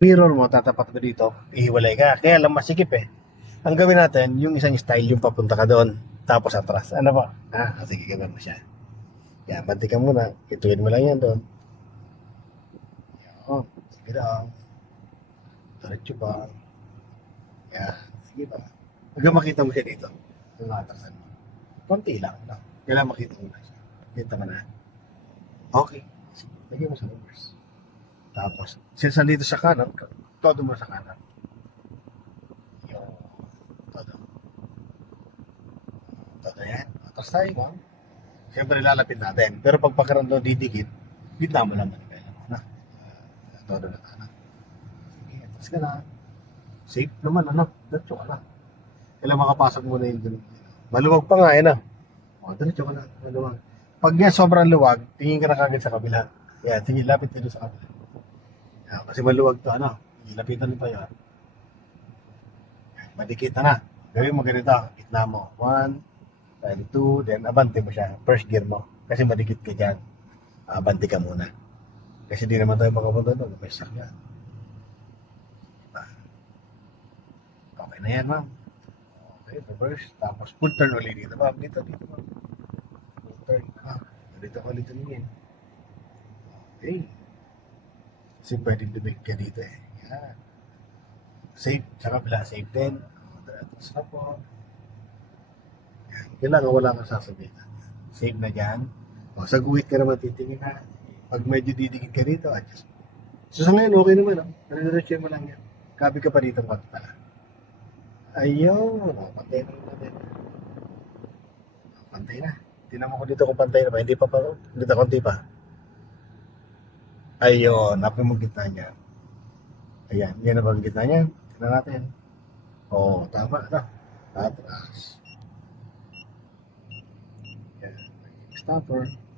mirror mo, tatapat mo dito, ihiwalay ka. Kaya lang masikip eh. Ang gawin natin, yung isang style, yung papunta ka doon, tapos atras. Ano ba? Sige, gawin mo siya. Yan, banti ka muna. Ituwid mo lang yan doon. Yan, sige lang. Diretso ba? Yan, sige ba? Hanggang makita mo siya dito. Yung atrasan mo. Konti lang. No? Kailangan makita mo na siya. Kita mo na. Okay. Lagyan mo sa reverse. Tapos, since nandito sa kanan, todo mo sa kanan. Yung todo. Todo yan. Atras tayo mo. Siyempre lalapit natin. Pero pag pagkaroon didikit, gitna mo lang. Kailan mo na. Todo na kanan. Sige, atras ka na. Safe naman, ano? Diretso ka na. Kailangan makapasok mo na yung dun. Maluwag pa nga, yun ah. Diretso ka na. Maluwag. Pag yan sobrang luwag, tingin ka na kagad sa kabila. Yan, tingin, lapit ka doon sa kabila. Yan, kasi maluwag to, ano? Ilapitan mo pa yan. Madikit na. Gawin mo ganito, gitna mo. 1, then 2, then abante mo siya. First gear mo. Kasi madikit ka dyan. Abante ka muna. Kasi di naman tayo makapunta doon. May sakyan. Diba? Okay na yan, ma'am. Okay, reverse. Tapos full turn ulit dito, ma'am. Dito, ma'am. Full turn. Dito ka ulit tumingin. Okay. Kasi pwedeng dumig ka dito eh. Yan. Safe. Sa kabila, safe din. Tapos na po. Kailangan wala kang sasabihin. Safe na dyan. Sa guhit ka naman titingin na. Pag medyo didikit ka dito, adjust. So sa ngayon, okay naman. Dire-diretso mo lang yan. Kapi ka pa dito konti pala. Ayun. Pantay na natin. Pantay na. Tinan mo ko dito kung pantay na ba. Hindi pa pa. Dito konti pa. Ayun. Napin mo gitna niya. Ayan. Yan na ba ang gitna niya? Tignan natin. Tama na. Atras. Yan. Stopper.